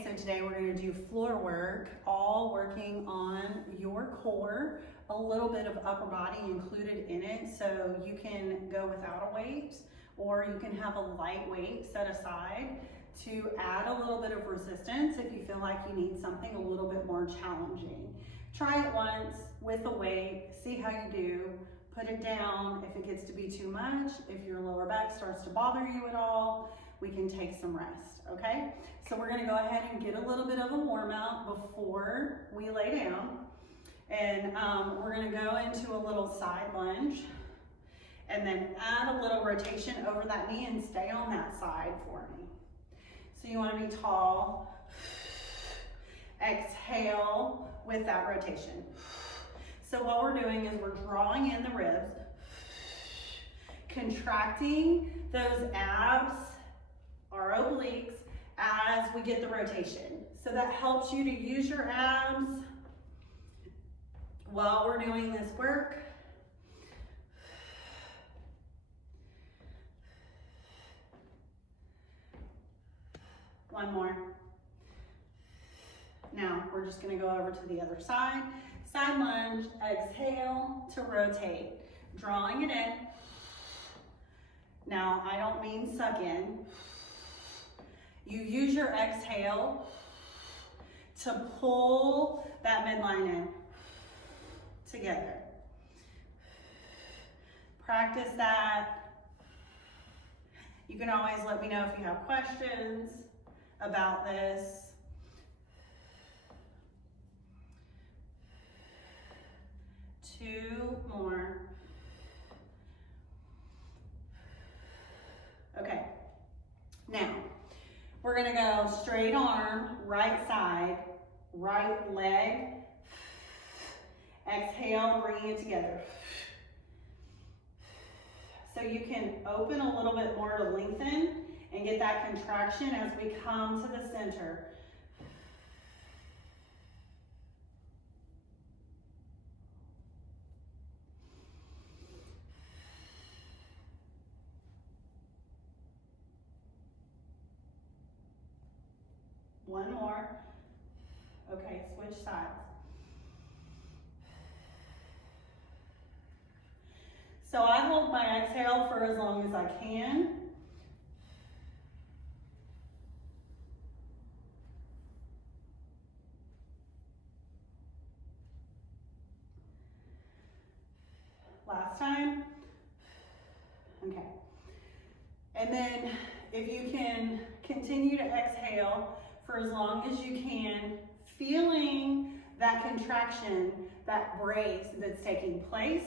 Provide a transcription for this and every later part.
Okay, so today we're going to do floor work, all working on your core, a little bit of upper body included in it, so you can go without a weight or you can have a light weight set aside to add a little bit of resistance if you feel like you need something a little bit more challenging. Try it once with a weight, see how you do, put it down if it gets to be too much, if your lower back starts to bother you at all, we can take some rest, okay? So we're gonna go ahead and get a little bit of a warm out before we lay down. And we're gonna go into a little side lunge and then add a little rotation over that knee and stay on that side for me. So you wanna be tall, exhale with that rotation. So what we're doing is we're drawing in the ribs, contracting those abs, our obliques, as we get the rotation. So that helps you to use your abs while we're doing this work. One more. Now we're just gonna go over to the other side. Side lunge, exhale to rotate, drawing it in. Now I don't mean suck in. You use your exhale to pull that midline in together. Practice that. You can always let me know if you have questions about this. Two more. Okay, now we're gonna go straight arm, right side, right leg. Exhale, bringing it together. So you can open a little bit more to lengthen and get that contraction as we come to the center. One more. Okay, switch sides. So I hold my exhale for as long as I can. Last time. Okay. And then if you can continue to exhale for as long as you can, feeling that contraction, that brace that's taking place,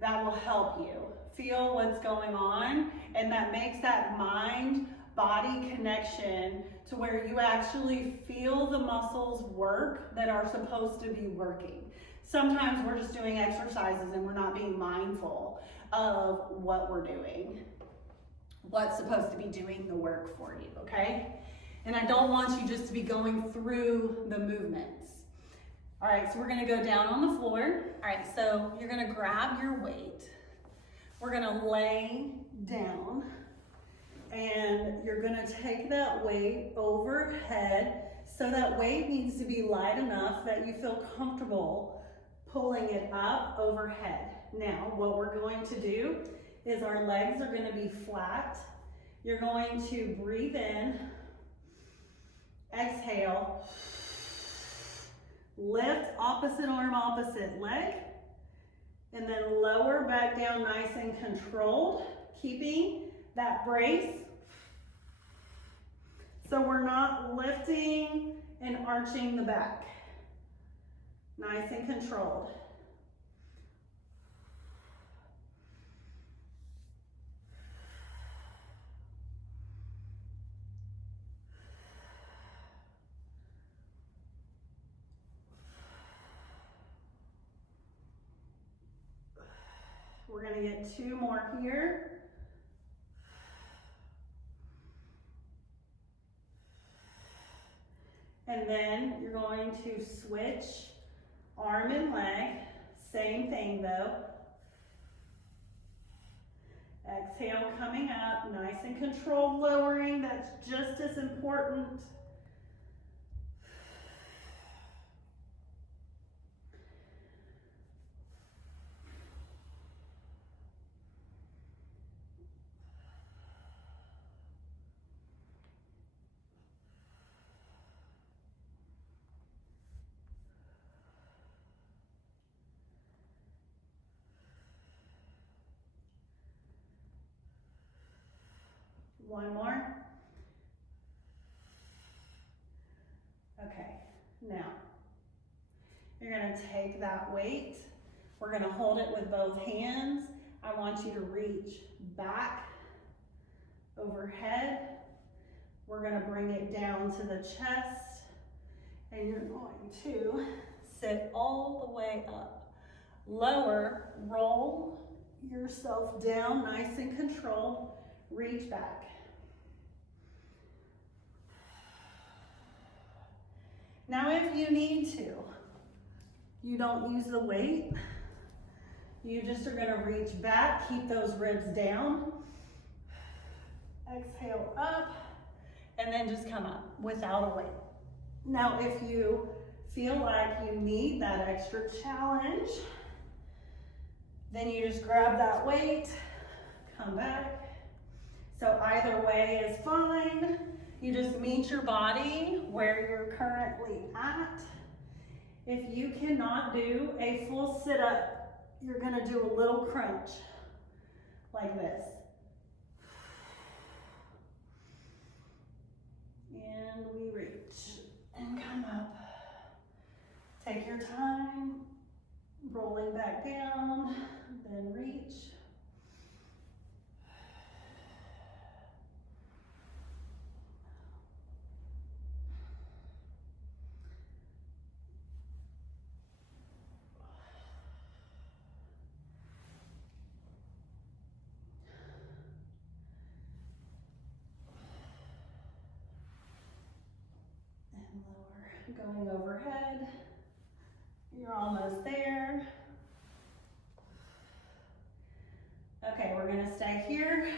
that will help you feel what's going on, and that makes that mind-body connection to where you actually feel the muscles work that are supposed to be working. Sometimes we're just doing exercises and we're not being mindful of what we're doing, what's supposed to be doing the work for you, okay? And I don't want you just to be going through the movements. All right, so we're gonna go down on the floor. All right, so you're gonna grab your weight. We're gonna lay down and you're gonna take that weight overhead. So that weight needs to be light enough that you feel comfortable pulling it up overhead. Now, what we're going to do is our legs are gonna be flat. You're going to breathe in, exhale, lift opposite arm, opposite leg, and then lower back down nice and controlled, keeping that brace. So we're not lifting and arching the back. Nice and controlled. We're gonna get two more here. And then you're going to switch arm and leg. Same thing though. Exhale, coming up, nice and controlled lowering. That's just as important. One more. Okay, now you're gonna take that weight. We're gonna hold it with both hands. I want you to reach back, overhead. We're gonna bring it down to the chest, and you're going to sit all the way up. Lower, roll yourself down, nice and controlled. Reach back. Now if you need to, you don't use the weight. You just are gonna reach back, keep those ribs down. Exhale up, and then just come up without a weight. Now if you feel like you need that extra challenge, then you just grab that weight, come back. So either way is fine. You just meet your body where you're currently at. If you cannot do a full sit-up, you're gonna do a little crunch like this. And we reach and come up. Take your time, rolling back down, then reach. And lower, going overhead. You're almost there. Okay, we're gonna stay here.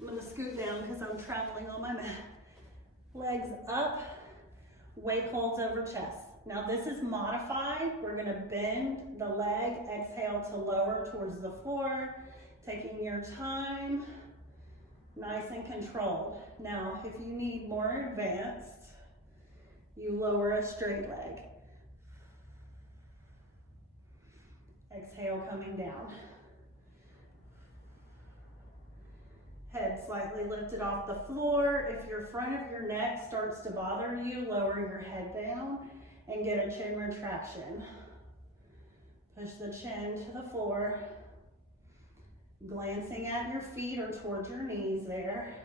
I'm gonna scoot down because I'm traveling on my mat. Legs up, weight holds over chest. Now this is modified. We're gonna bend the leg, exhale to lower towards the floor, taking your time, nice and controlled. Now, if you need more advanced, you lower a straight leg. Exhale, coming down. Head slightly lifted off the floor. If your front of your neck starts to bother you, lower your head down and get a chin retraction. Push the chin to the floor, glancing at your feet or towards your knees there.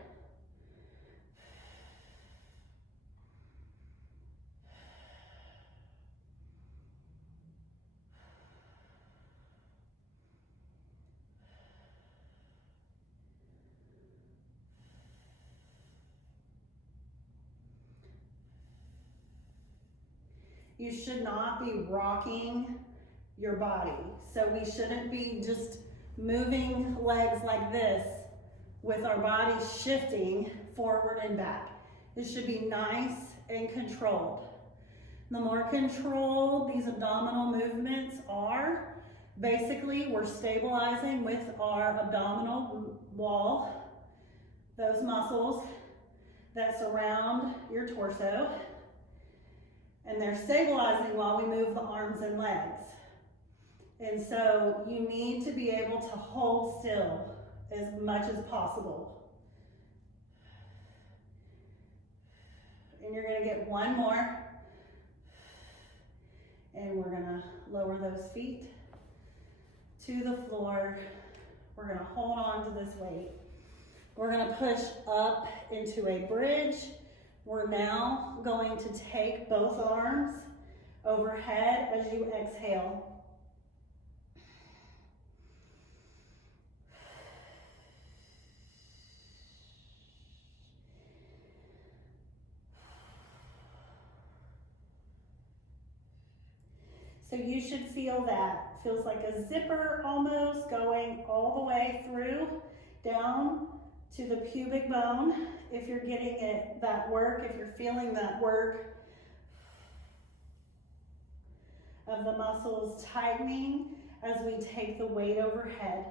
You should not be rocking your body. So we shouldn't be just moving legs like this with our body shifting forward and back. It should be nice and controlled. The more controlled these abdominal movements are, basically we're stabilizing with our abdominal wall, those muscles that surround your torso. And they're stabilizing while we move the arms and legs. And so you need to be able to hold still as much as possible. And you're gonna get one more. And we're gonna lower those feet to the floor. We're gonna hold on to this weight. We're gonna push up into a bridge. We're now going to take both arms overhead as you exhale. So you should feel that. Feels like a zipper almost going all the way through, down to the pubic bone. If you're getting it, that work, if you're feeling that work of the muscles tightening as we take the weight overhead.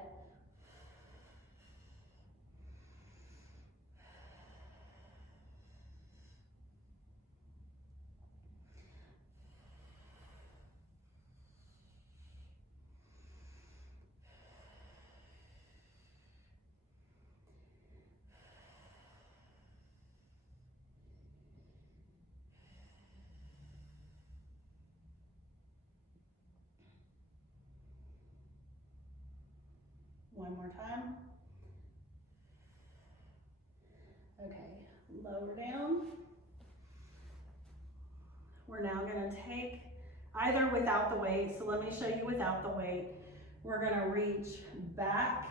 one more time. Okay, lower down. We're now gonna take either without the weight, so let me show you without the weight. We're gonna reach back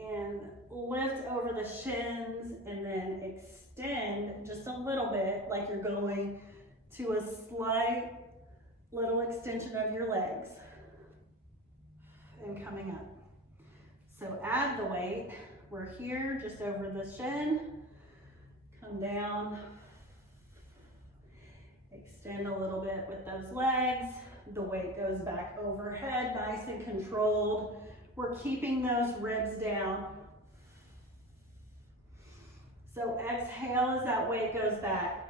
and lift over the shins and then extend just a little bit like you're going to a slight little extension of your legs and coming up. So add the weight. We're here just over the shin. Come down. Extend a little bit with those legs. The weight goes back overhead, nice and controlled. We're keeping those ribs down. So exhale as that weight goes back.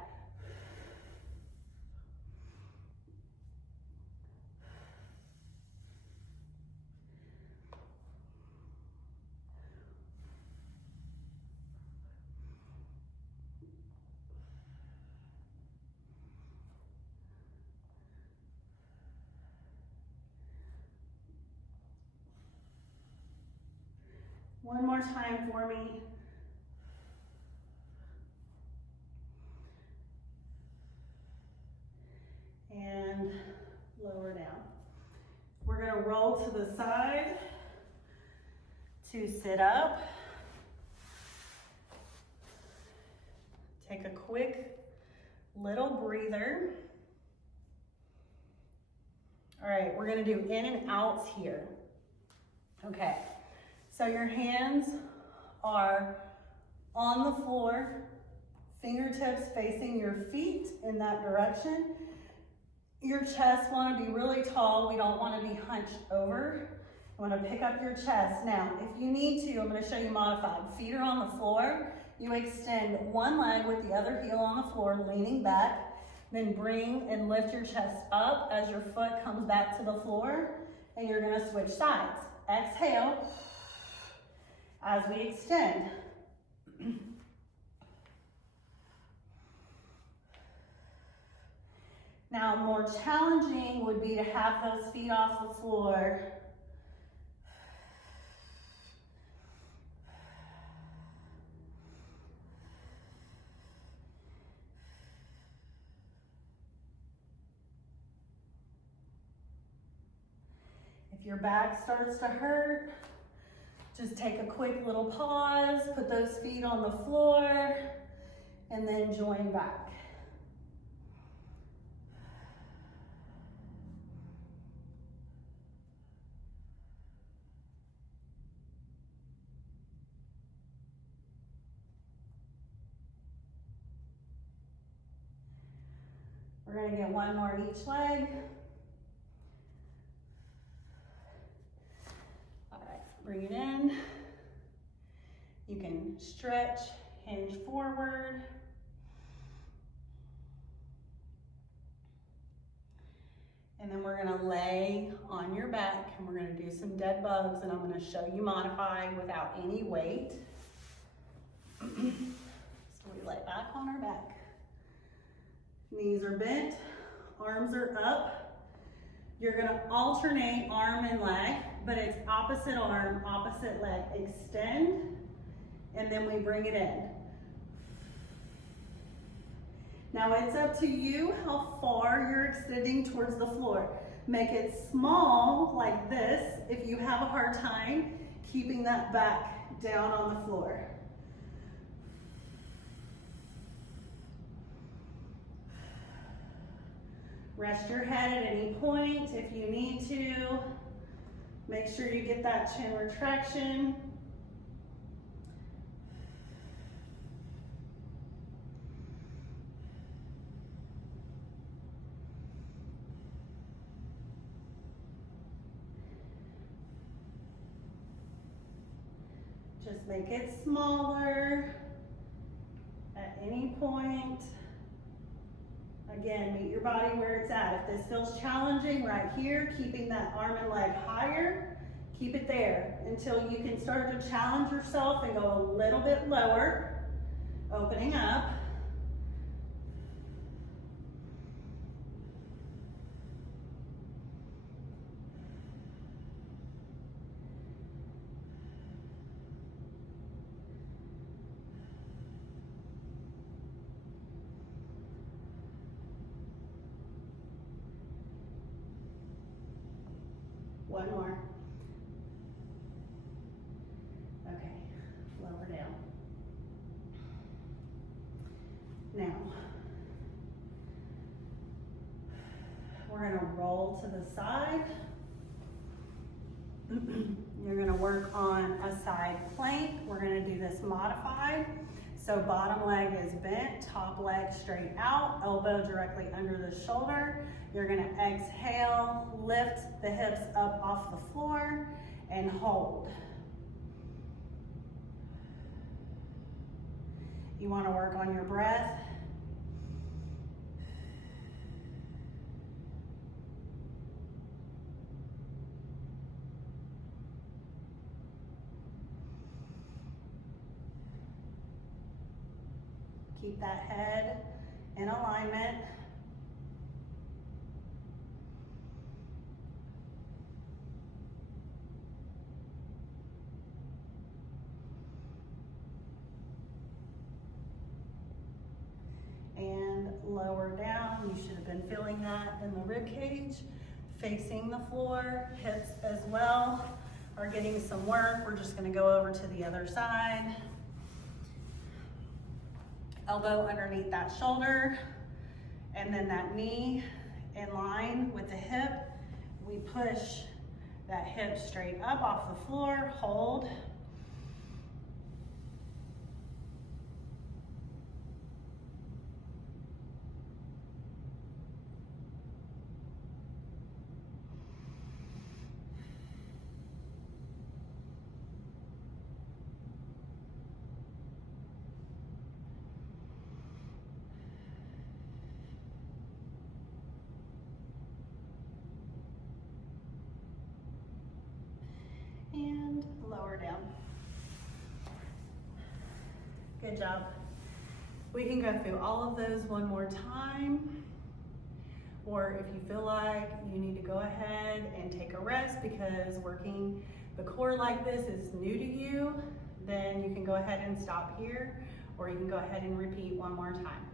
One more time for me. And lower down. We're gonna roll to the side to sit up. Take a quick little breather. All right, we're gonna do in and outs here. Okay, so your hands are on the floor, fingertips facing your feet in that direction. Your chest want to be really tall. We don't want to be hunched over. You want to pick up your chest. Now, if you need to, I'm going to show you modified. Feet are on the floor. You extend one leg with the other heel on the floor, leaning back. Then bring and lift your chest up as your foot comes back to the floor. And you're going to switch sides. Exhale as we extend. Now, more challenging would be to have those feet off the floor. If your back starts to hurt, just take a quick little pause, put those feet on the floor, and then join back. We're gonna get one more each leg. All right, bring it in. You can stretch, hinge forward. And then we're gonna lay on your back and we're gonna do some dead bugs, and I'm gonna show you modified without any weight. So we lay back on our back. Knees are bent, arms are up. You're gonna alternate arm and leg, but it's opposite arm, opposite leg. Extend, and then we bring it in. Now it's up to you how far you're extending towards the floor. Make it small like this if you have a hard time keeping that back down on the floor. Rest your head at any point if you need to. Make sure you get that chin retraction. Just make it smaller at any point. Again, meet your body where it's at. If this feels challenging right here, keeping that arm and leg higher, keep it there until you can start to challenge yourself and go a little bit lower, opening up. One more. Okay, lower down. Now, we're gonna roll to the side. You're gonna work on a side plank. We're gonna do this modified. So bottom leg is bent, top leg straight out, elbow directly under the shoulder. You're gonna exhale, lift the hips up off the floor and hold. You wanna work on your breath. Keep that head in alignment. And lower down. You should have been feeling that in the rib cage. Facing the floor, hips as well are getting some work. We're just gonna go over to the other side. Elbow underneath that shoulder, and then that knee in line with the hip. We push that hip straight up off the floor, hold. And lower down. Good job. We can go through all of those one more time, or if you feel like you need to go ahead and take a rest because working the core like this is new to you, then you can go ahead and stop here, or you can go ahead and repeat one more time.